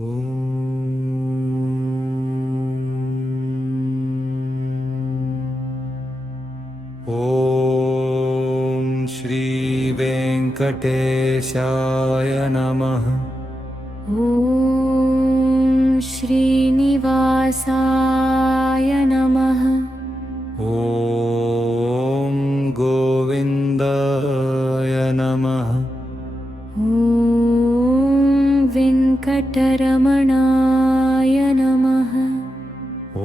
ॐ श्री वेंकटेशाय नमः। ॐ श्रीनिवासाय नमः। ॐ गोविन्दाय नमः। ॐ वेङ्कटरमणाय नमः। ॐ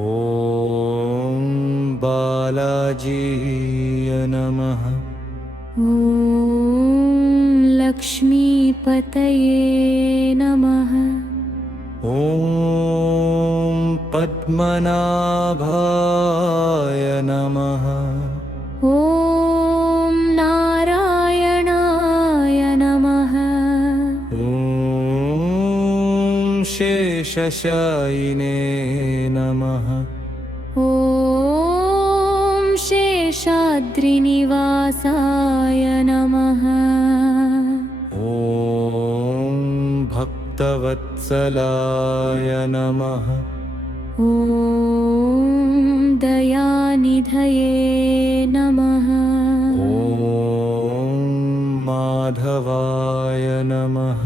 बालाजीय नमः। ॐ लक्ष्मीपतये नमः। ॐ पद्मनाभाय नमः। ॐ नारायणाय नमः। ॐ शेषशायिने नमः। ॐ शेषाद्रिनिवासाय नमः। ॐ भक्तवत्सलाय नमः। ॐ दयानिधये नमः। ॐ माधवाय नमः।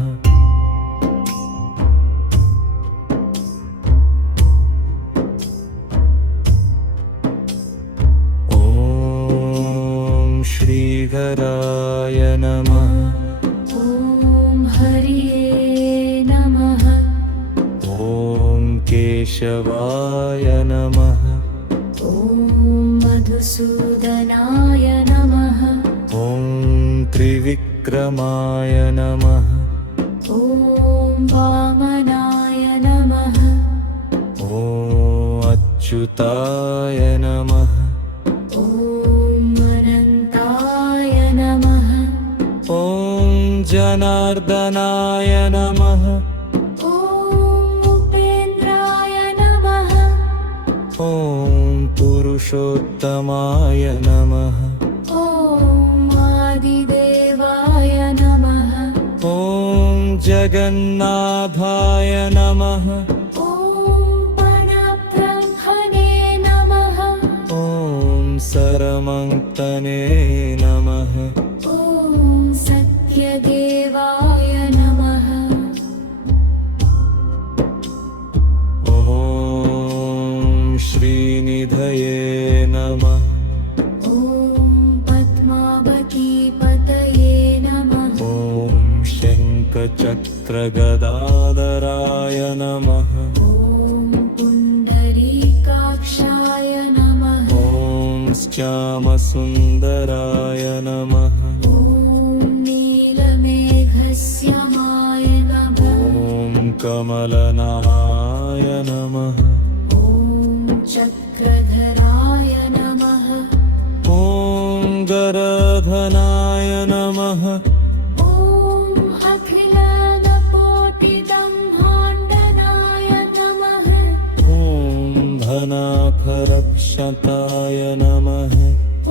ॐ श्रीधराय नमः। ॐ हरिये नमः। ॐ केशवाय नमः। ॐ मधुसूदनाय नमः। ॐ त्रिविक्रमाय नमः। ॐ वामनाय नमः। ॐ अच्युताय नमः। ॐ अनन्ताय नमः। ॐ जनार्दनाय नमः। ॐ उपेन्द्राय नमः। ॐ पुरुषोत्तमाय नमः। ॐ आदिदेवाय नमः। ॐ जगन्नाथाय नमः। ॐ परब्रह्मणे नमः। ॐ सरमङ्क्तने नमः। ॐ सत्यदेवाय नमः। ॐ श्रीनिधये नमः। ॐ पद्मावतीपतये नमः। ॐ शङ्खचक्रगदाधराय नमः। ॐ पुण्डरीकाक्षाय नमः। ॐ श्यामसुन्दराय नमः। ॐ नीलमेघश्यामाय नमः। ॐ कमलनाय नमः। ॐ चक्रधराय नमः। ॐ गरधनाय नमः। ॐ अखिलकोटिब्रह्माण्डनाय नमः। ॐ धनाथरक्षताय नमः। ॐ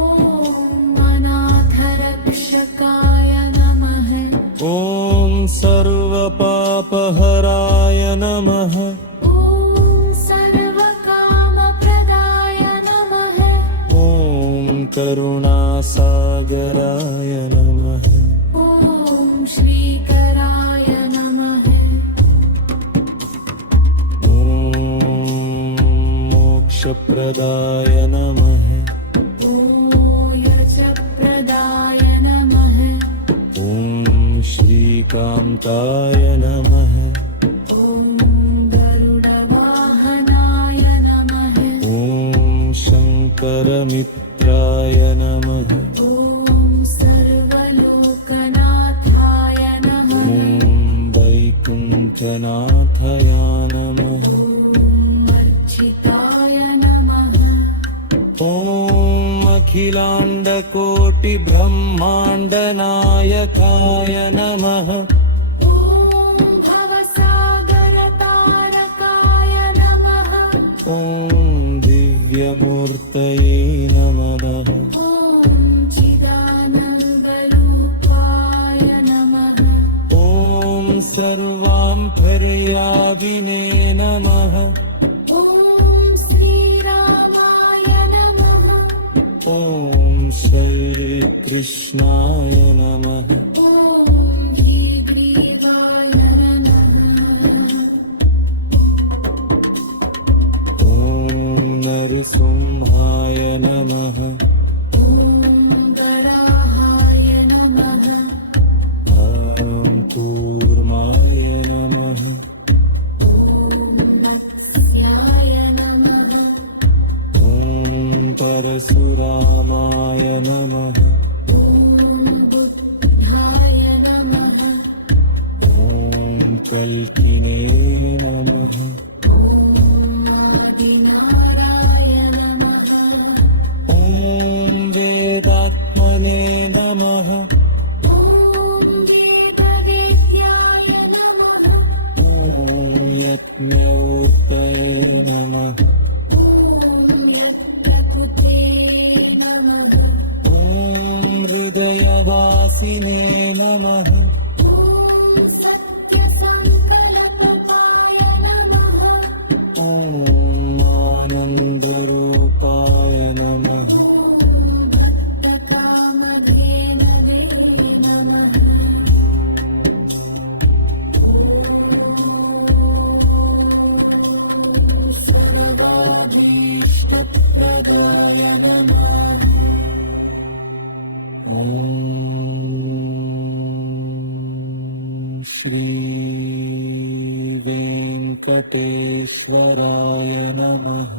अनाथरक्षकाय नमः। ॐ सर्वपापहराय नमः। ॐ सर्वकामप्रदाय नमः। ॐ करुणासागराय नमः। ॐ श्रीकराय नमः। ॐ मोक्षप्रदाय नमः। ॐ यशप्रदाय नमः। ॐ श्रीकान्ताय नमः। ॐ गरुडवाहनाय नमः। ॐ शङ्करमित्राय नमः। ॐ सर्वलोकनाथाय नमः। ॐ वैकुण्ठनाथाय नमः। ॐ अर्चिताय नमः। ॐ अखिलाण्डकोटिब्रह्माण्डनायकाय नमः। ॐ भवसागरतारकाय नमः। ॐ दिव्यमूर्तये नमः। ॐ चिदानन्दरूपाय नमः। ॐ सर्वां पर्याप्य योगिने नमः ॐ श्रीरामाय नमः ॐ श्रीकृष्णाय नमः ॐ श्रीग्रीवाय नमः ॐ नरसिंहाय नमः ॐ वराहाय नमः ॐ कूर्माय नमः ॐ मत्स्याय नमः ॐ परशुरामाय नमः ॐ बुद्धाय नमः ॐ कल्किने नमः ॐ आदिनाराय नमः ॐ वेदात्मने नमः ॐ वेदविद्याय नमः ॐ यज्ञोत्तये नमः ॐ यत्प्रकृते नमः ॐ हृदयवासिने नमः ॐ सत्यसङ्कल्पकाय नमः ॐ आनन्दरूपाय नमः ॐ भक्तकामधेनवे नमः सर्वाभीष्टप्रदाय नमः ॐ श्रीवेङ्कटेश्वराय नमः।